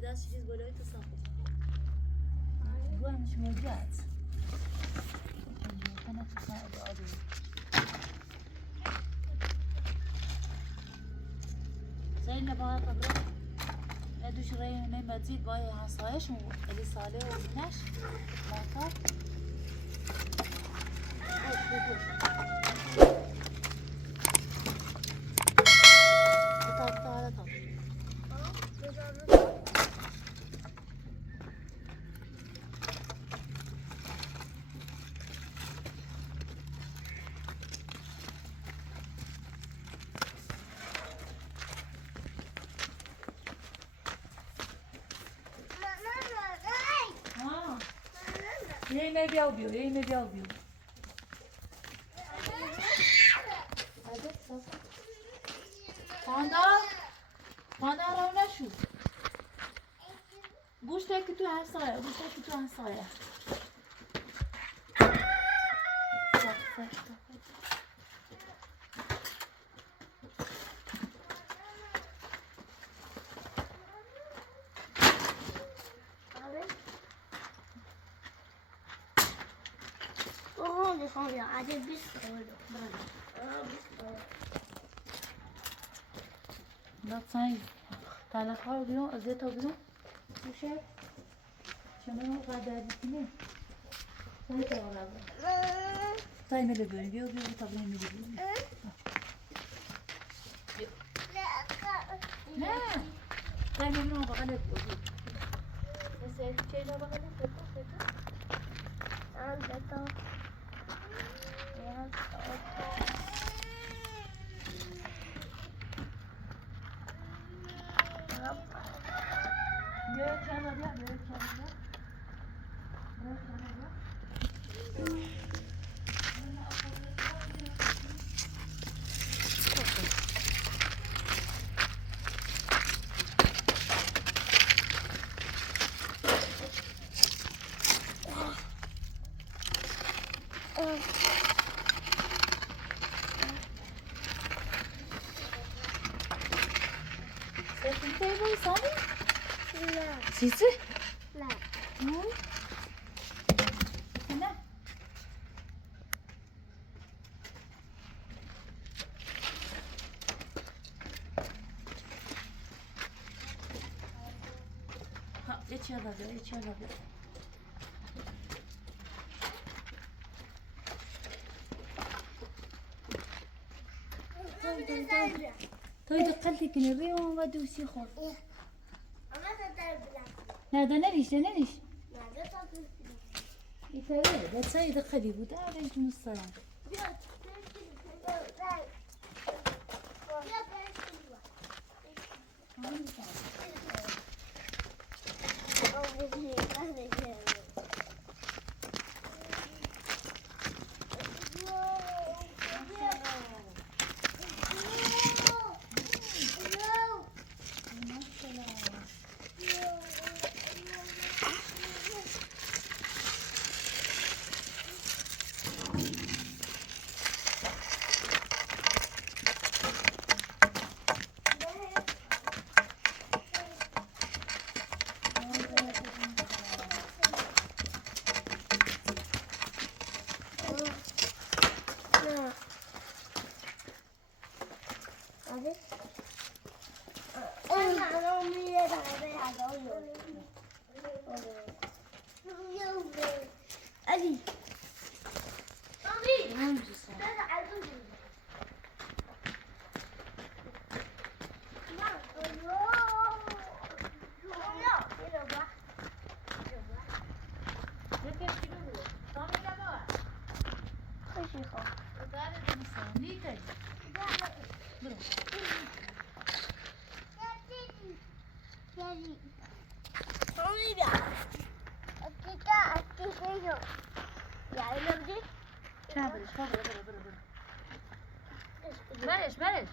دست چیز بالای تو صافش گوهمش موجود کنه تو ساعد آدو زين لبها طبرا ادوش رأي من بتزيد باي عصايش واللي صالح وزناش مطر طب على طب یه می بیاو بیو یه می بیاو بیو پاندا پاندا رو نشو گوش که تو همسایه گوش که تو همسایه Ja, det blir لا تصايب تعالى خارج اليوم زيتها اليوم وشاف شنو غدا بتنين زيتها ولا طيب اللي بيقول بيو طب اللي بيقول لا طيب منو بغلب بس شيء لا بغلب انت يبغى صامي؟ لا سيسي؟ لا هنا ها ايش هذا ايش هذا توي دقلتك الريم ما دوسي خور لا ده نريش ده نريش يفعل ده تسايد الخليب وده عليك من الصلاة Ali.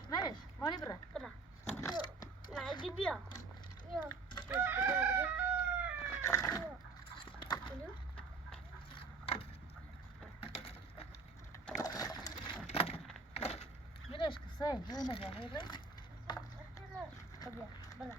مالش مالي برا جيب يا ليش قصاي وين يا هيبه طب يا بلا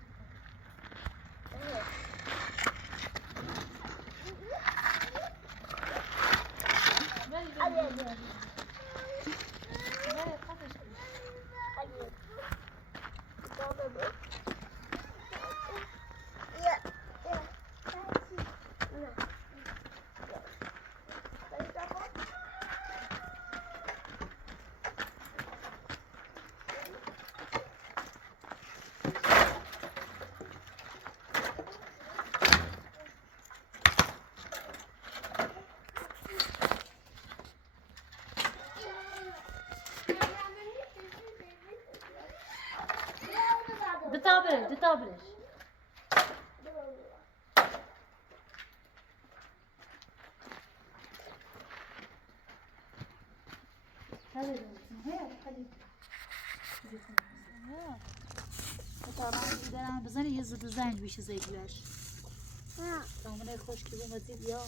تابلش هذا طبعا بزني يزد ديزاين بيش زي جواش طبعا خوش كذا مزيد يا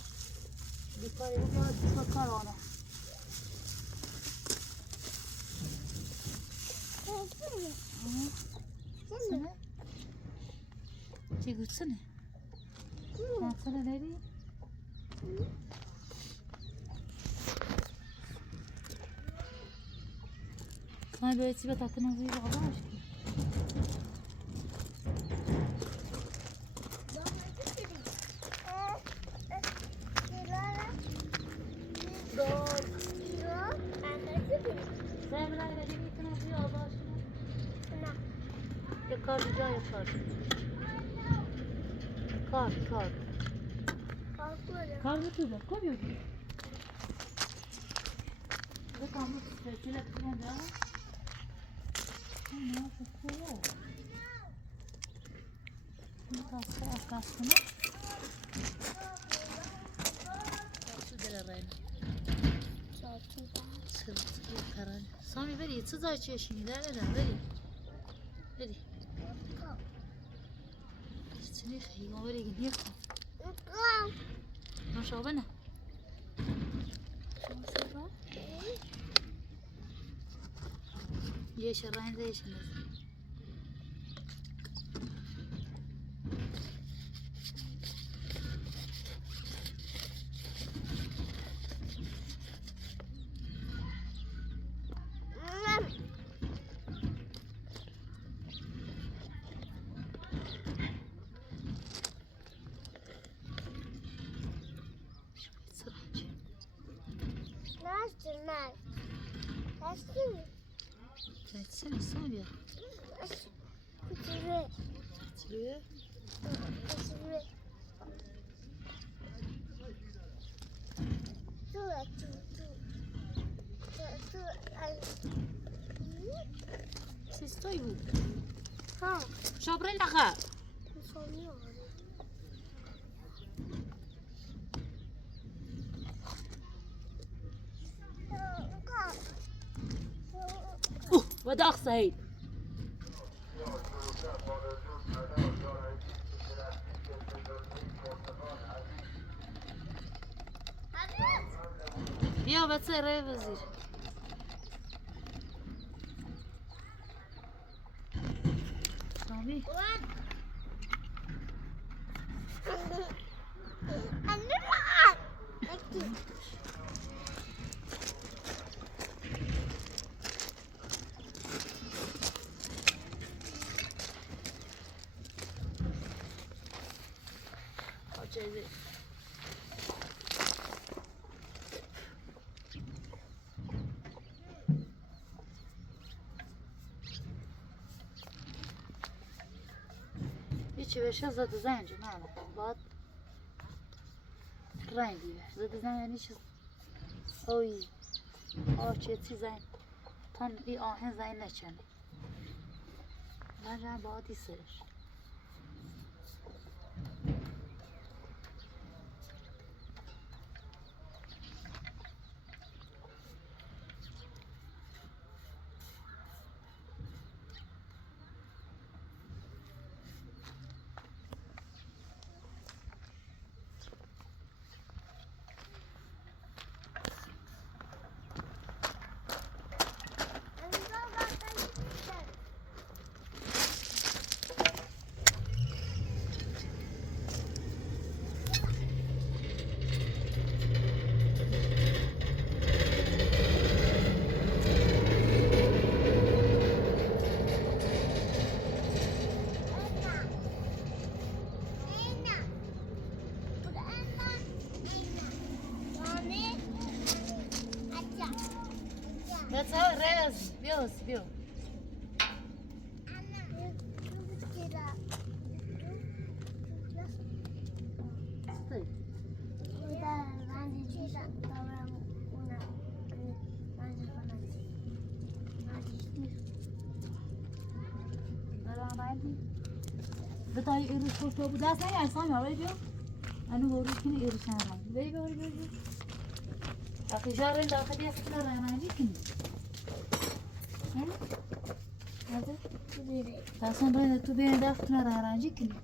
بيكاري بيا بفكر أنا سنة تيجي سنة ما سنة نادي ما بيتي بتاكلنا زي بعضاش کار جای کار میتونه کجا ده کامل استرچیله کنم ده نه فکر این کاسه اکاسونه چه داره راین چه کارن سامی بری چه زای چشمی داره بری بری چنی خیلی ما بری گیری ما شابه نه یه شرایط دیش نیست Sen Samia. Tiye. Siz toyu. Ha. Şabrın dağa. وداخ سعيد يا بتصير يا وزير سامي جايزة هيك باش زاد زين جماعة بعد رنگی زاد زين يعني شو اوي چه زين تن ای آهن زين نچن نه بعد يصير That's how it is. View. تای ایروش تو بود دست نگیر سامی آوری بیو انو بورو کنی ایروش نرم بی بی بی بی اخی جارن داخلی است کنار رانجی کنی هذا تاسون راه تو بین داخل کنار رانجی کنی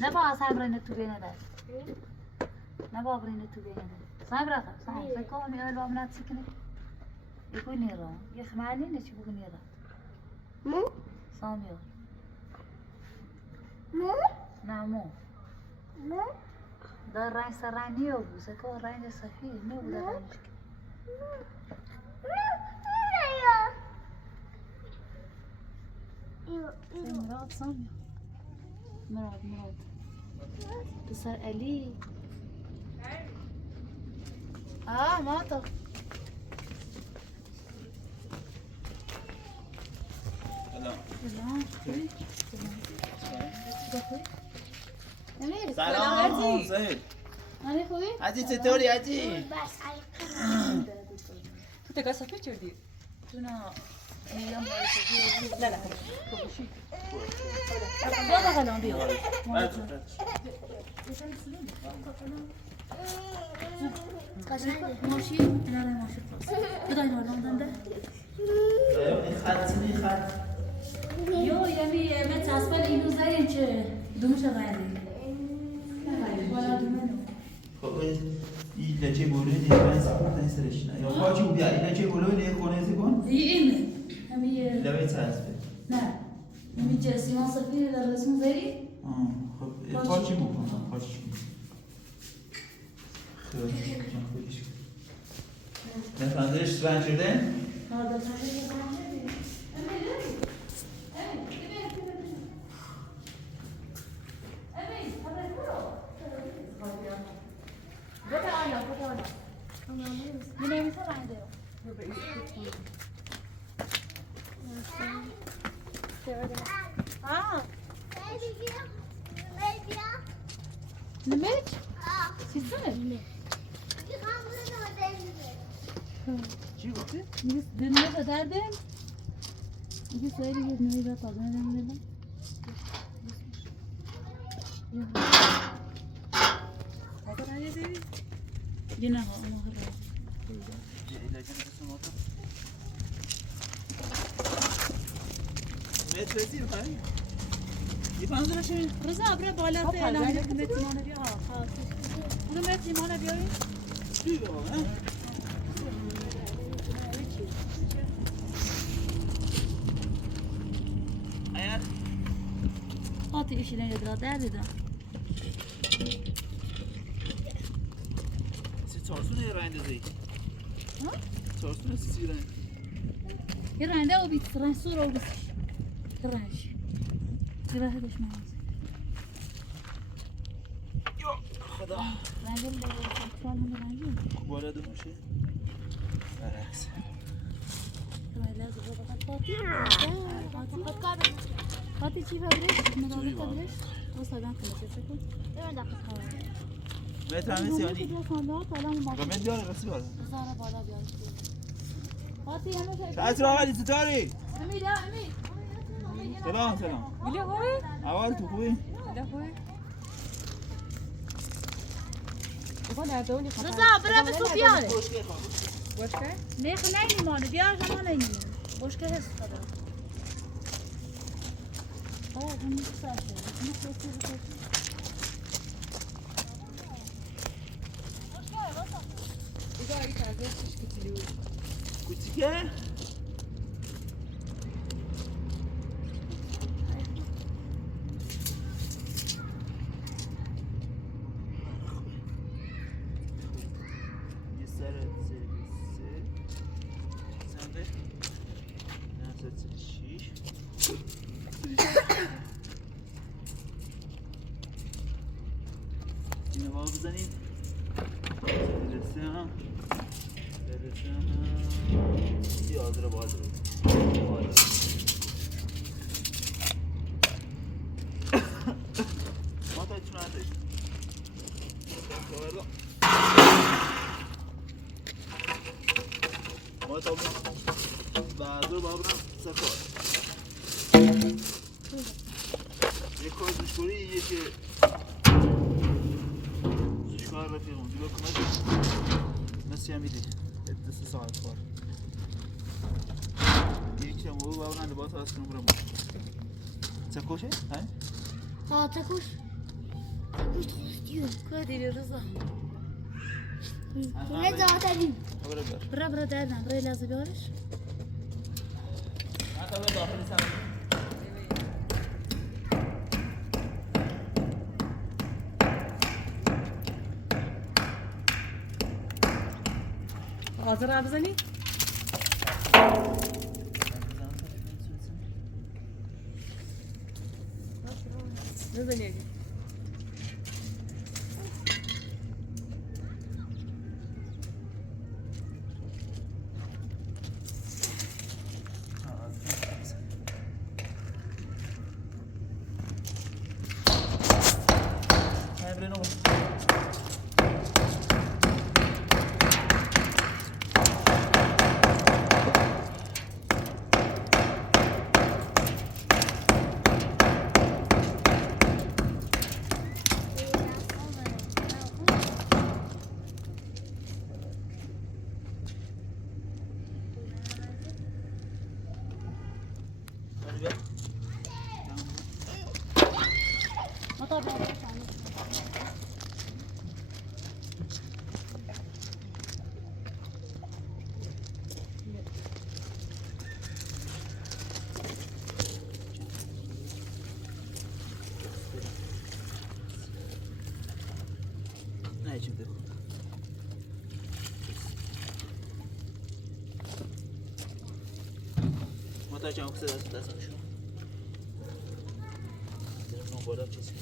نبا صبرین تو بینه دار نبا برین تو بینه دار صبر خب صبر کامی اول بام نات سکنه يكون نيرا يخمعني نشوفه نيرا مو سامي مو نعم مو مو دار راين سراني أبو سكوا راين صحيح مو ولا راين مراد سامي مراد بصير ألي ما طب سلام زهید أنا خوي عزی چطوری عزی؟ تو تکا سفید چردی؟ تونا لا لا بابا غلام بيو ماشي لا ماشي خلاص بداي نوران ده خط يو يمي ما تاسبل اینو زارین چه دومش غادي ولا دومنو خب این لچه بوله دیگه من سپورت نیستش نه یا خواهی او بیا این لچه بوله لیه خونه زبان يمي همي لبه چسبه نه همي جسي ما صفي الرسم زاري خب خواهی بکنم خواهی خیلی خودش نفندرش رنج شده؟ هذا نمت؟ سيسن؟ چی گفتی؟ دنیا بدردن؟ یه سری یه نمیده تازه نمیده. جناه ما هرب. مترسی بخوایی؟ یه پنزرشه؟ رضا ابره بالا ته اعلام کنه تیمانه بیا خلاص. اونم تیمانه بیاری؟ چی بابا؟ ایا هاتی ایشی نگه در دیدم. چهارسونه رنده زی؟ چهارسونه سی رنده یه رنده او بیت رنج سور او بیت رنج. چرا هدش ماست؟ خدا رنج اللي فال من رنجين. بالا دو میشه؟ برعکس كمان لازم بقى فاطي. فاطي چی فبرش؟ مدام فبرش؟ وصل دام کنه چطور؟ اون دقیقه مترمی سیانی بالا من بیاره رسی بالا زارا بالا بیار. فاطی همه چطور آقا چطوری؟ امید امید. سلام سلام ولی خوبی؟ اول تو خوبی؟ ولی خوبی؟ بابا نردونی خواهد رضا برا به تو بیاره. باشکه؟ نه خنای نیمانه بیار شما نیمانه. بشکه هست خدا. آه هم می‌سازه. ایگاه ای تازه چیش کتیلی بود کوچیکه؟ یه سر سه سنده 936 اینو باید بزنیم برسه هم یه آدره باید ما تا بعد رو بابرم سکار یک کار دشکاری یکی دشکار رفیقم دیگه کمک نسیم میدی دست ساعت کار یکی هم او بابرم لباس هست نمرم سکوشه؟ ها تکوش دیو کدی رضا نه زاتدیم برا دادم برای لازم بیارش حتی به داخل سر حاضر بزنی؟ بزنی اگه نه چی بده متا چند کسی دست شو درم بالا چیزی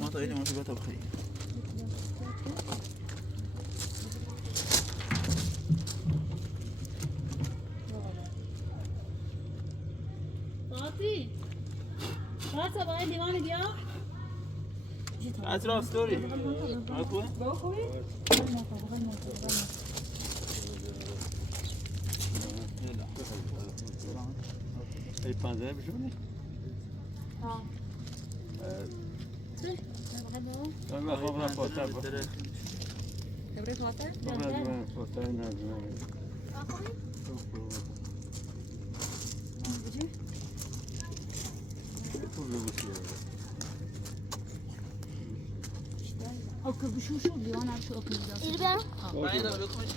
ما تا اینه ما تو بخری باتی باتا باید دیوان بیا اطراف ستوری ماکوه؟ با خوبی؟ ای 15 بشونی؟ ها من خواهم پاتر با تبری خاطر؟ من پاتر ندارم او که بشوشو دیوان هم شو اکنی داشت ایربا باید رو بکنش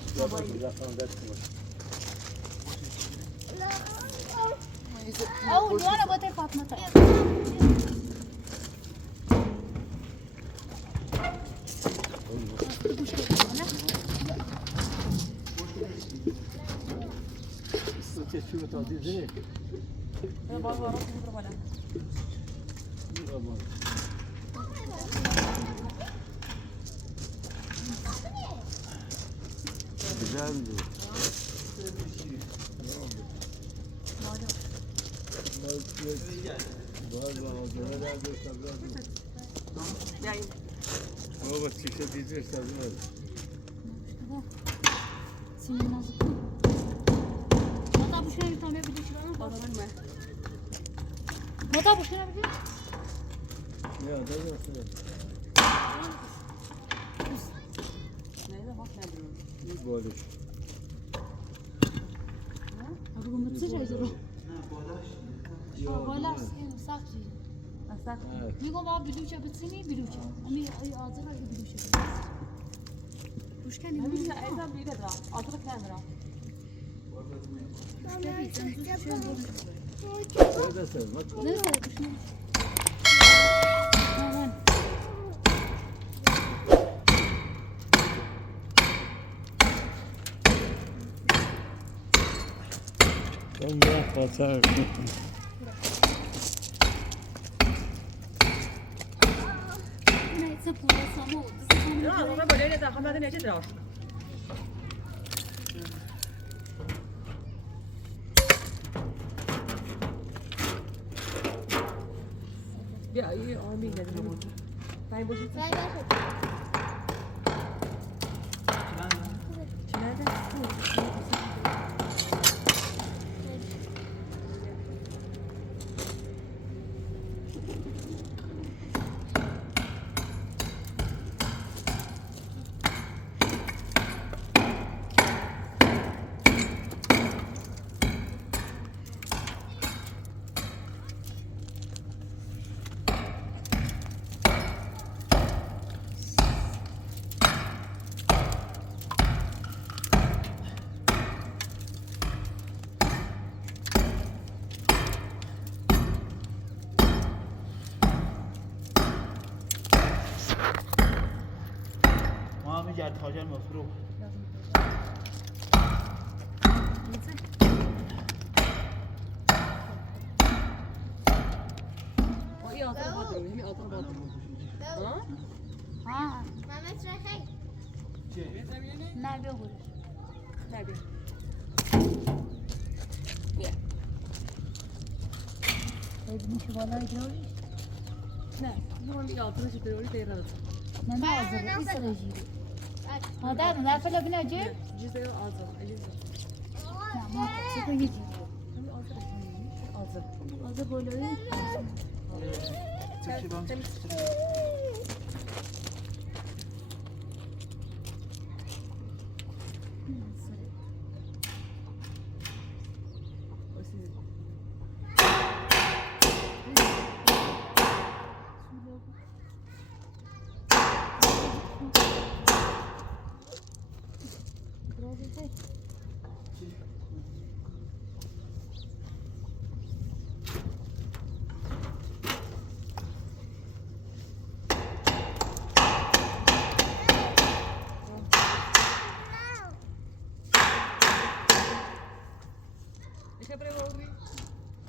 او دیوان رو باته فاطمه تا چشم تا دیدی؟ بابا رو برو بالا بابا چیشه دیدی سازمان سیمین نازک ماتا بشنه میتونه بیدی شدن بابا من ماتا بشنه بیدی یا داری اصلا نه باک ندارم این بالش اگه گمت چه جایی رو بالا ساکی اصلا میگم با بلوچه بتونی بلوچه امی ای آذر اگه بلوچه مشکلی من نیست ایزم بیده را آتو کندرا هذا سلمك نه بشنه نه والله خاطر نه سپوره سامو نه واقعا با لیل داخل مدن نجد راش بیا یه آمی گذاری. تای باشی. Vay vay. چی nerede? ما همه جرد خاجر مفروغ O iyi altına batırın. Hem altına batırın. Ha? ها Mehmet Rehay. چه؟ نه بگو Tabii. میشه بالای جوری Ne? Bunun bir altına çıkıyor. Öyle yarar. نه نه آزر ایسا جیری مادر نه فلا بنا جی Cüzde azı. Cüzde. نه ما چطور یه جیری Azı. آزر بالایی چه بام چه؟ O sizin. Jeszcze prewołri?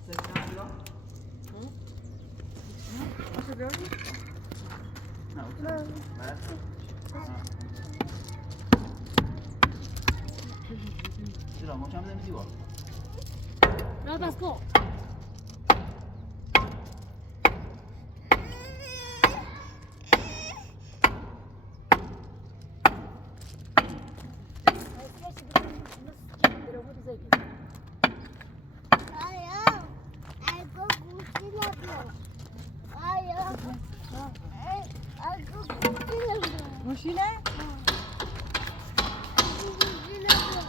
Jeszcze prewołri? چرا ما کم نمیدی با را بس کو Ayağım. Ayağım kurtun yapıyor. Ayağım. Ayağım kurtun yapıyor. Moşile? Kurtun yapıyor.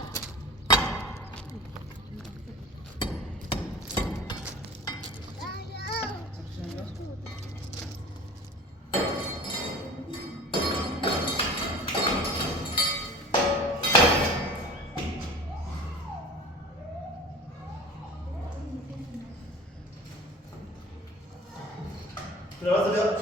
Ayağım. Biraz da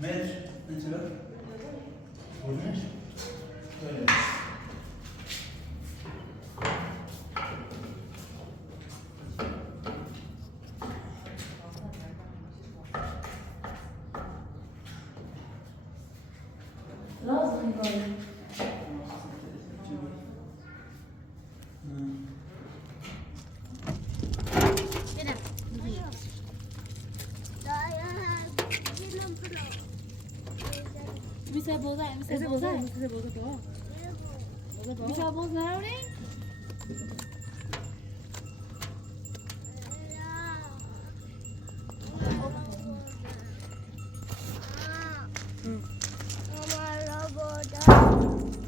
متر انتبه ورنش طيب رازقی باید میشه بوزه میشه Size بوزه bozar, size bozar da. میشه بوز نروی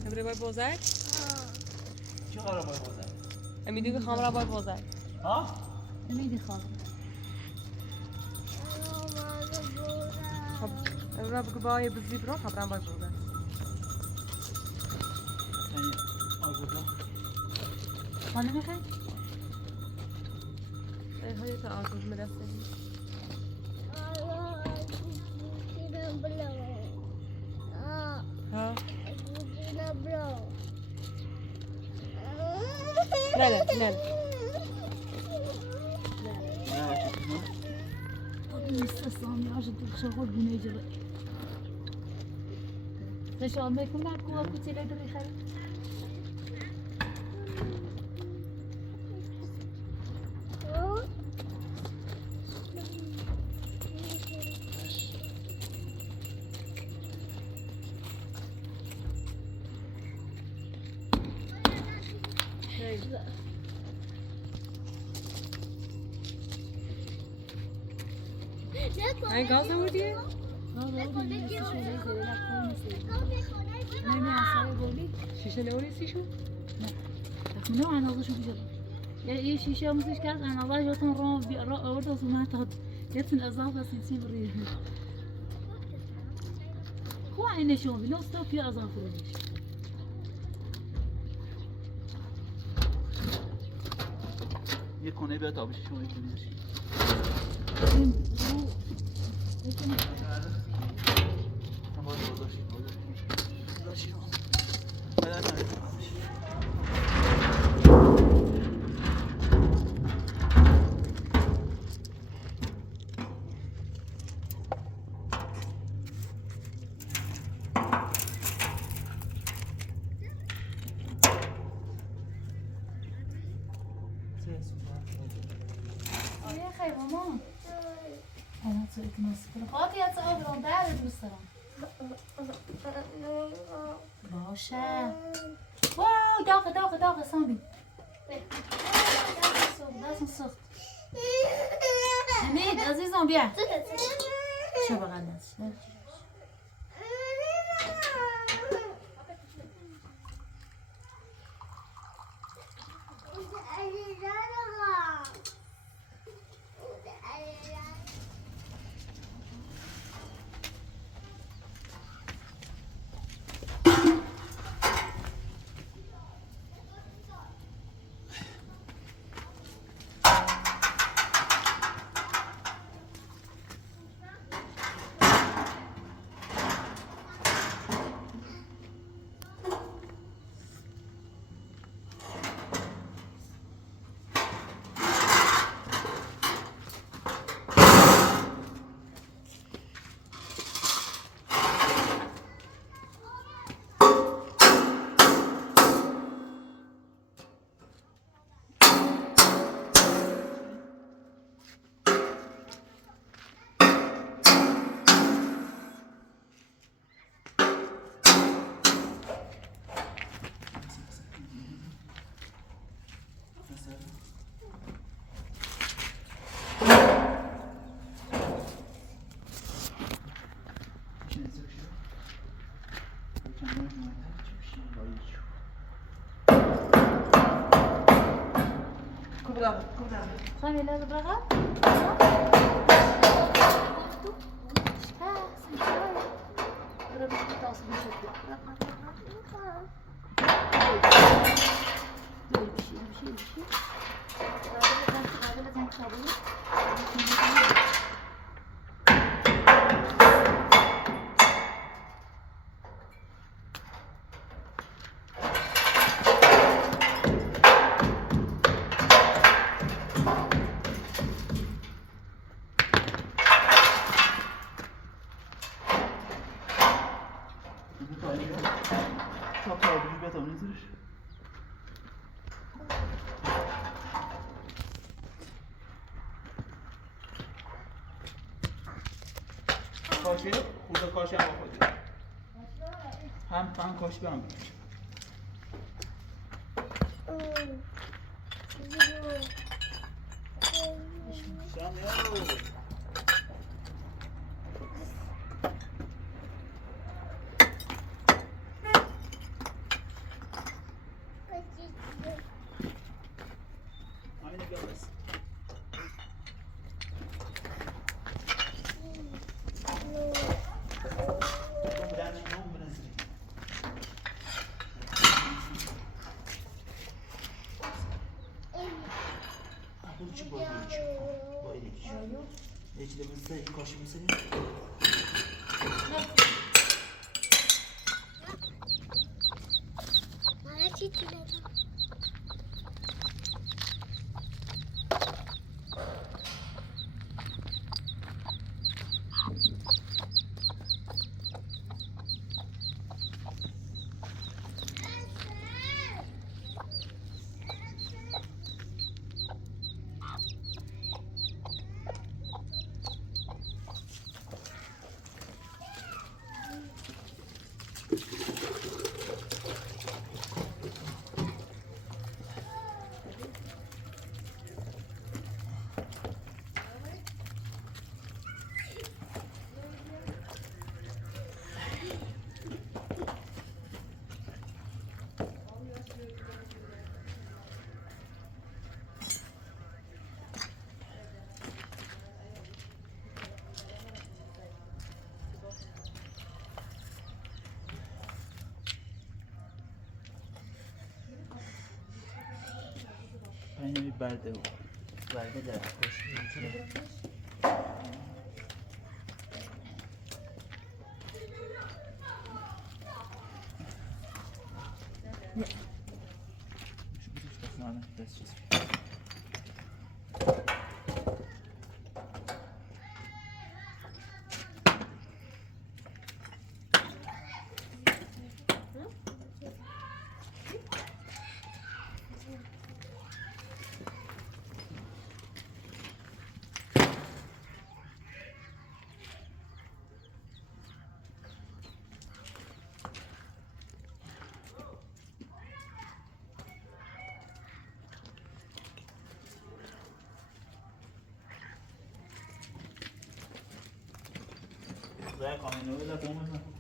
Emre boy bozar. چه قرار باید بازم؟ Emin diyor ki hamra boy bozar. ها؟ نمیدی خواب Emre bu boy bizi bırak hamra boy bozar. یعنی خانه میخوای؟ های تعاطف مدرسه ها لا لا لا استسلام يا عجل شغل بني جبل ليش ما يكون معك هو كنت لا يدري خير این گاز نبودیه؟ شیشه نوریسی شو؟ منو أنا أظن شو بجرب يا شيشة مسويش كاس أنا الله جوتن رام أورد أصلا ما تهد يتن أضافة سنسين بريه هو عيني شو بنو ستوب يا أضافة ريش یه کنه بیاد آبش شما میتونی بشی يا خي ماما أنا أتوقع نصف خاطي أتقابل بعد بالسلام باشا واو داغة سامي لازم صخت حميد عزيزهم بيع شو بغى الناس خاني لا تبغى کاشه خود کاشه هم خودی هم کاش به هم بکش برچی باید هیچ لبنسه کاشی میسنی Bana çitiledim. اینمی برده و برده در کاشی میکنه دست چیز Vai comendo e da bomba.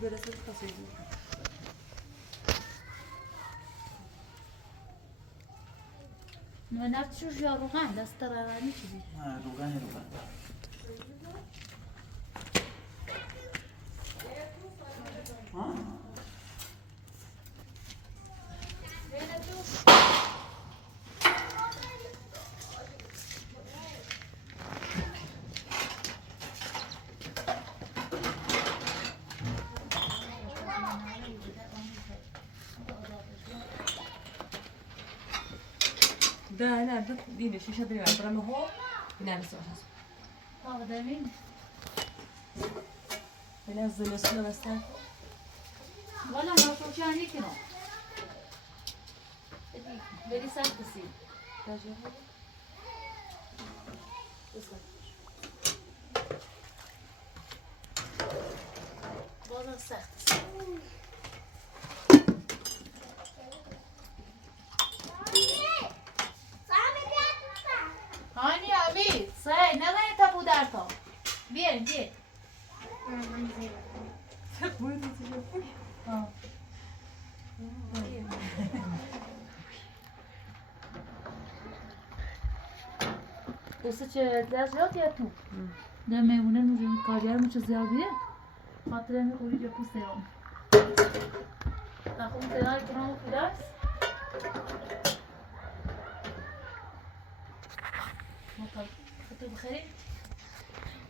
برسه کاسه ما نفت شو جا روغن دست روانی چیزی روغن ده نه دینه شیشه دنیا برام هو نه بس آقا داریم بنزل مسئله بستن والا نافروشانی کنم بری سخت سی بازم سخت سی هانی آبی سای نزنی تا بودر تا بیاریم بیاریم دوست چه درجات یا تو ده میمونه میگیم کاریار میشه زیادیه خاطر می خوری جو پوسته هم تا خون تنهای کنم خودست مطلب خطو بخیری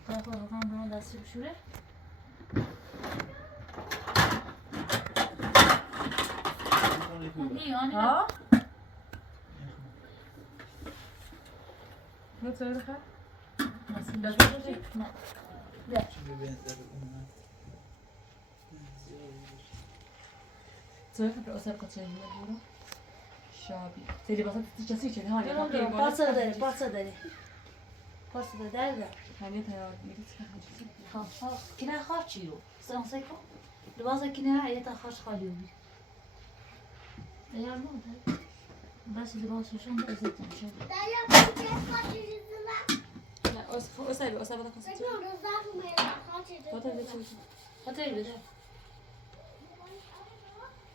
تا خود بخوام برون دستی بشوره ها؟ Wat zou je gaan? دست بشوری؟ نه ده Zou je voor ons hebben gezien hier? Shabi. Seri basat tichasi chene hani. پارسا داری پارسا داری پارسا داری درده Hani tayar میگه چیکار ها کنه خواه چیو سانسای کن دوازه کنه ایتا خوش خالی بی دیار نو بس لباسشون ازتون شد دریا کوچه خاطر زدم. نه اوسای بده کسی. بگم روزا تو میرم خاطر تو زدم. بچه. هتل بده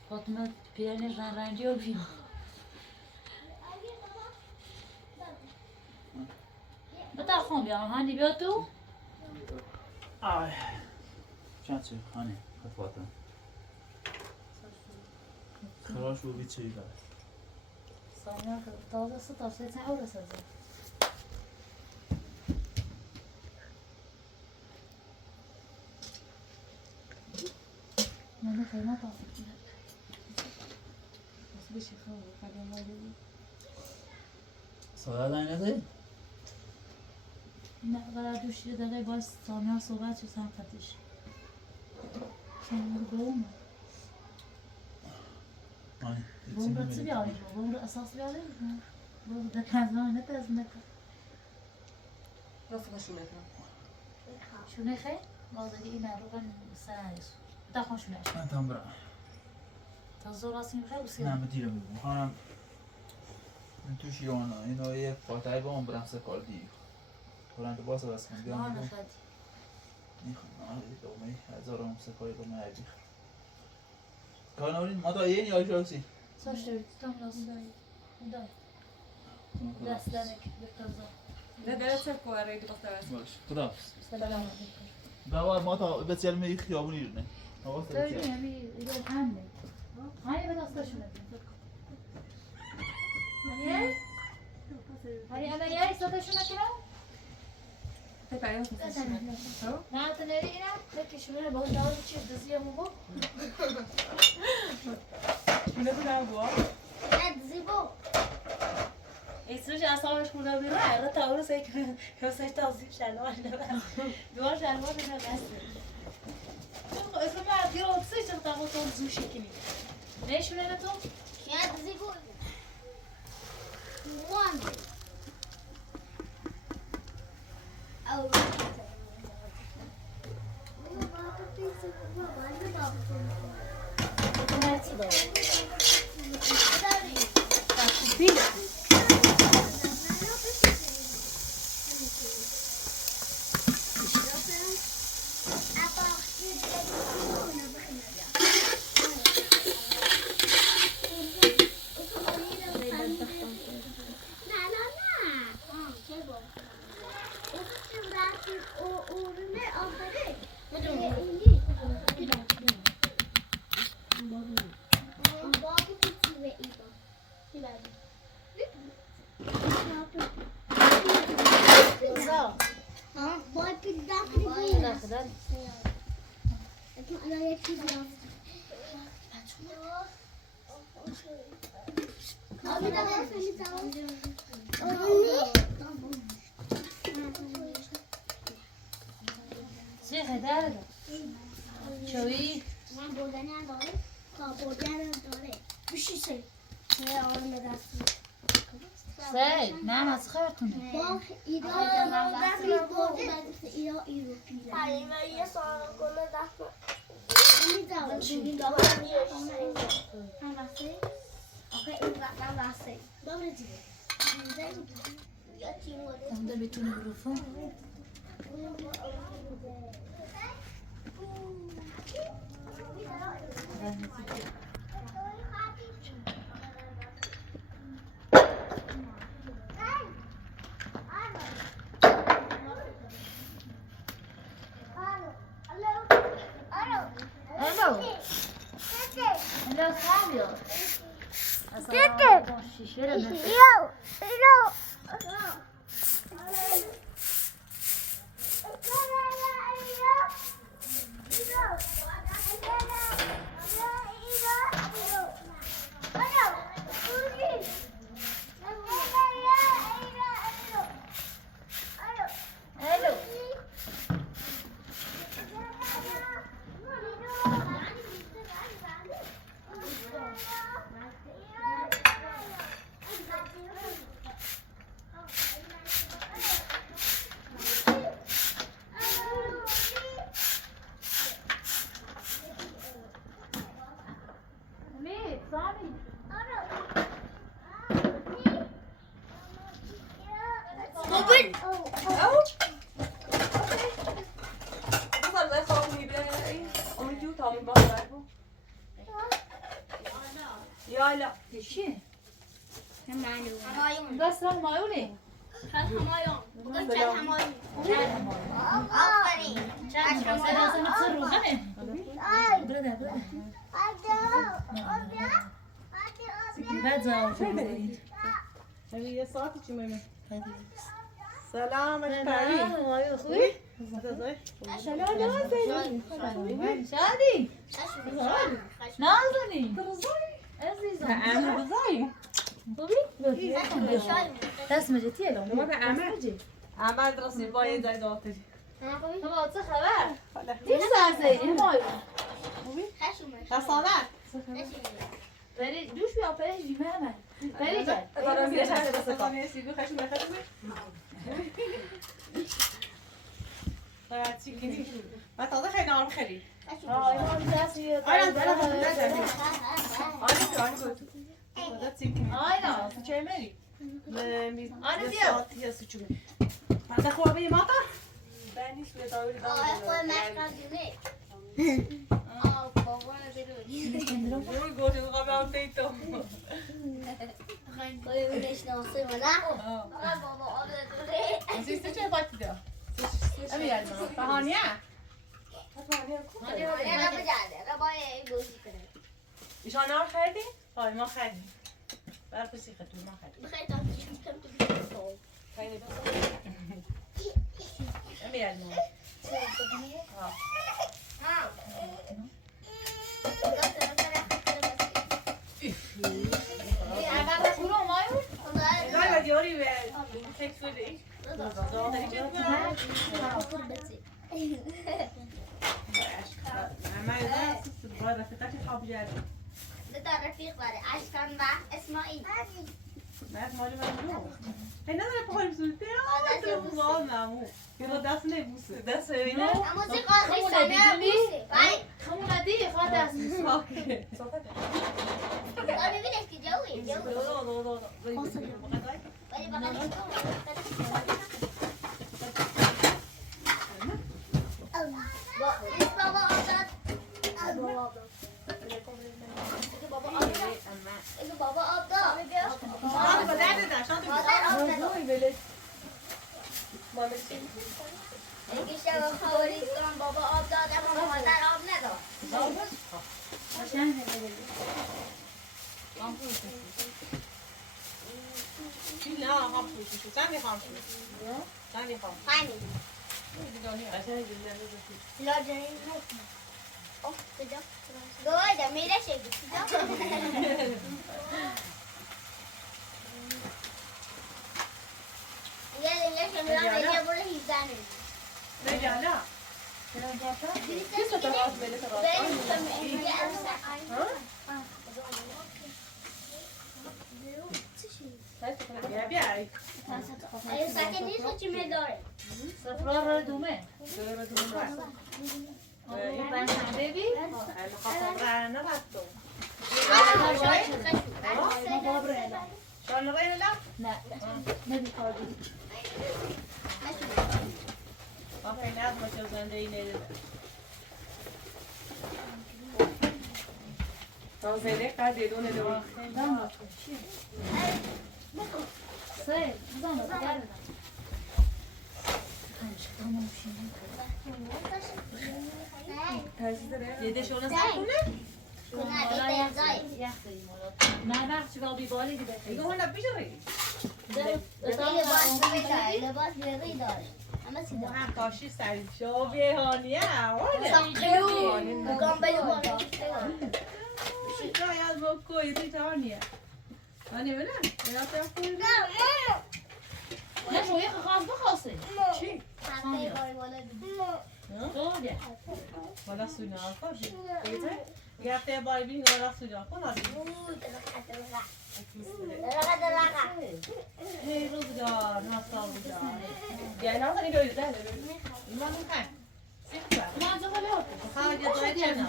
فاطمه پیرنی رنگی و بی بتا خون بیام هانی بیا تو آی چند چه خانه خطواتم خراش و بیت چهی برد سامیان که تازه ستا سه تاوره سازه من خیلی پاسه بس بشه خو قدم ولی. ساده دنی نده؟ نه قرار دوش یه دقیقه باز سامیان صحبت شد سمتش سامیان بوم آنی بوم رو چی بیاری بوم رو اساس بیاری بوم رو تزمان نتزمه راست نشونه کنم. شونه خیلی؟ بازدگی این رو کن سرش تا خون شونهش من تام برم تا زور راستی میخوای بسی نه من دیرم بگم خانم من توش یوانا اینو یه فاتحه با من برم سه کار دیر قرآن تو باسه بس کن بیام نه بگم نخدی میخوام دومه هزارم سه کاری دومه عجیخ کار نورین ما تا یه نیاز شاکسی ساش دارید تام راست داری دست دنک بکتازا نه درست کواره دی باست درست. باش خدا سلام بابا ما تا بسیار می خیابونی رو نه آقا داری سلام همی ایران همه هایی به دستا شونه هایی هایی انا یای ستا شونه کنم پیام می‌کنم. نه تو نری اینا بکی شونه با داور چی دزی همو بو شونه تو نبوا. نه زیبا. ایستوش اصابش خونه بیرون هر تا اون سه که حسش تازیب شلوار نه دوار شلوار نه بسته تو اسم ما دیرو سه چه تا تو زوشی کنی نشونه تو نه زیبا. وان. او. مرسی دار داری. بیل چه هدر چوی من بردنی هم داره تا بردن هم داره بشی سی نه آرم دستی سه نه مسخرتونه با ایران دستی برده ایران ایرو پیره حلیمه یه سال کنه دست میدارم این هم بسته آخه این وقتم بسته دوره دیگه یا تیم وارد هم ده میتونه بروفون میلاد سر بیار اصلا شیشه رو نفت الو امید سامی بذار زای خواب میبره امید جو تا میباره برو یالا چیه؟ همایون دست را مایونه همایون همایون آفرین اصلا نفس روزنه برده بعد زاو بگیرید یه ساعتی چی میمه سلام پری مایو خوبی؟ شادی نازنی عزیزم خوبی؟ دست مجتی الان ما به عمل درستی با یه جای داتری بابا چه خبر؟ دیگه سرزه مایو رسانت بری دوش بیا پری جیمه همه بری جان دارم میره شهر دست کار سیگو خشم باید چی کنی؟ و تازه خیلی نارم خیلی ایمان دست بیاد آره چی کنی؟ آینا چه میری؟ آره یه بیا. ساعتی هستی چی میری؟ بعد خوابه ماتا؟ بینی سوی داوری روی گوشه قبل اون تیتو سیستی چه باتی دا؟ امی از من بهانیه؟ ایشان ها خریدی؟ های ما خریدیم برای کسی خطور ما خریدیم خیلی بسید امی از من اول برو مایو دای دیاری به تکسوری داری چه کنم؟ اما اینا با رفیقاتی خواب جرد مرد مالی من رو هی نداره پایم سوزده تو بوزا نمو یه رو دست نبوسه دست اینه خمونه دی خواه دست میسو بابا آب داد شاید با درد در شاید یکی شب خواهید کنم بابا آب داد اما مادر آب نداد چی نه هم پوشیشو چند میخوام شو چند میخوام همین قشنگ لاجرین نکنم اوه کجا؟ دویده میره شگی کجا؟ یه شمیران دیگه برو 17 نیست نه جانا کیسه تا راست میده تا راست بیا بیای ساکن نیست و چی میداره؟ سفرار رو دومه دور دور این بنده ببی خاطر رانه رفتم شلون رأينا لا؟ نه نبی کار بید ما خیلی از ما چه زنده اینه تا زده قد دونه دو دام چیه سه بزن رو گردن دیده شونه سر کنه؟ کنه بیده ازای یخ داریم حالا نه چی با بیبالی دیگه دیگه اون نبیجری لباس بیاری داره همه چی داره هم کاشی سری شو بیهانیه اوله قیو مگم بلو بالا شاید با کوی ریتانیه هانی بله یا تفکر نه شویه خواست بخواسته چی همه باری بالا دوگه بالا سونا کن دیگه گفته بای بین بالا سونا کن آدی هی روزگار ناستالژیا یعنی نه تانی دویده ایمان میخوام ما انجا خاله خواهد یه دوی چه نه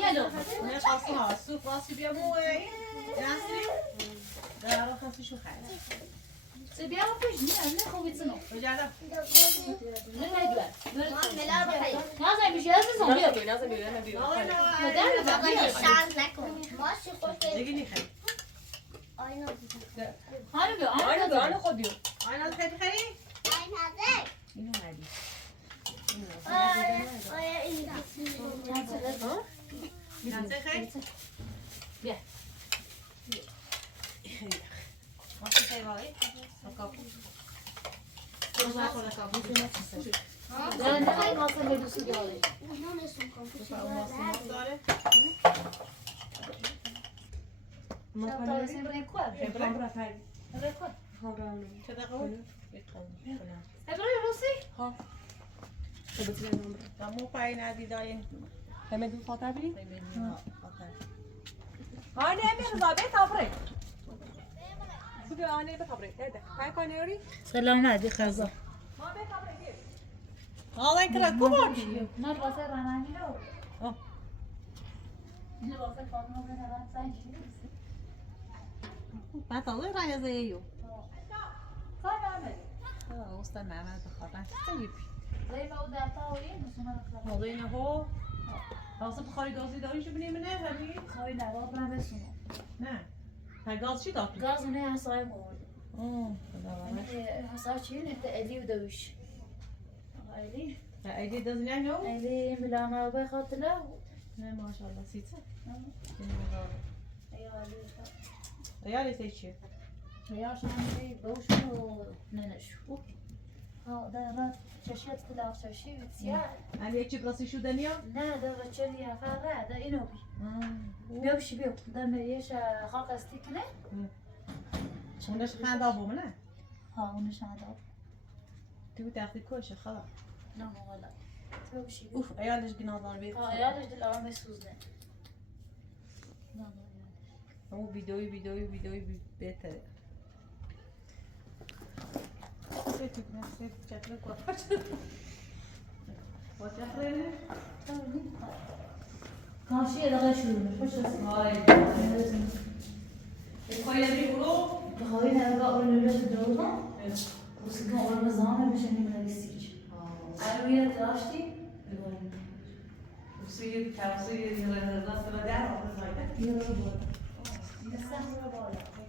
یه دو نه خواستم ها سوپ واسی بیا موی نسری در آن خواستم شو خیلی سه بیا رو پیش نه خوبی تنو بجردم نه نگوه ملا بخیر نازم میشه از زن بیا شرم نکن ماشی خوش دیگه نیخواه آینا هانو بیا آینه به آن خود بیو آینه خیلی خیلی آینا ده اینو ندی آیا این نسه خیلی بیا ماشی خیلی بایی کاپو روزا خود کاپو دارن نخواهی قاسم به دوستو داره اونو نسون کن داره شب تا رسیم برای کوه برای کوه چه دقیقه برای روسی مو پای ندی دارین همه دو خاطر بری؟ آنه میرزا به تابره خوبه آنه به تابره هده های کنی اوری؟ سلامت خزا ما به تابره گیر آقای کرد کبار نه واسه رانندگی رو نه واسه فاطمه بنوان سنجی من تازه رای زیو کار نمیده اوستا نماز بخوابن سیب زي ما ودع طاوين بس ما نخلص حاضرین هو واسه بخاری گازی داری شو بنیم نه همین خوي نواب ما بسمو نه تا گاز چی داد غاز نه عصاي مول خدا عصا چين انت الي ودوش الي ایدی دزنی نو الي ملانا بخاطر له نه ماشاءالله سیته ايوه یا چی يا شان بوش ننشو ها ده ما چشیت کلا چشی وسیا علی چی براسی شو دنیا نه ده بچه یا فره ده اینو بی بیوش بیو ده میش خاک استیک نه اونش خنده بومنه ها اونش ندار تو تاخدی کوش خلاص نه والله بیوش بیو اوف ایالش گنادان بید ها یادش دل آرام بسوزه نه اون ویدیوی بهتره چطور کاشی اداره شروع میشه های خواهی نداری برو بخوای نرگاه اون لباس دوما واسه که اول مزامه میشه نمی‌نویسیش الان داشتی وسیله توصیه یه رضا سر در آورد یه رو بالا یه سهم رو بالا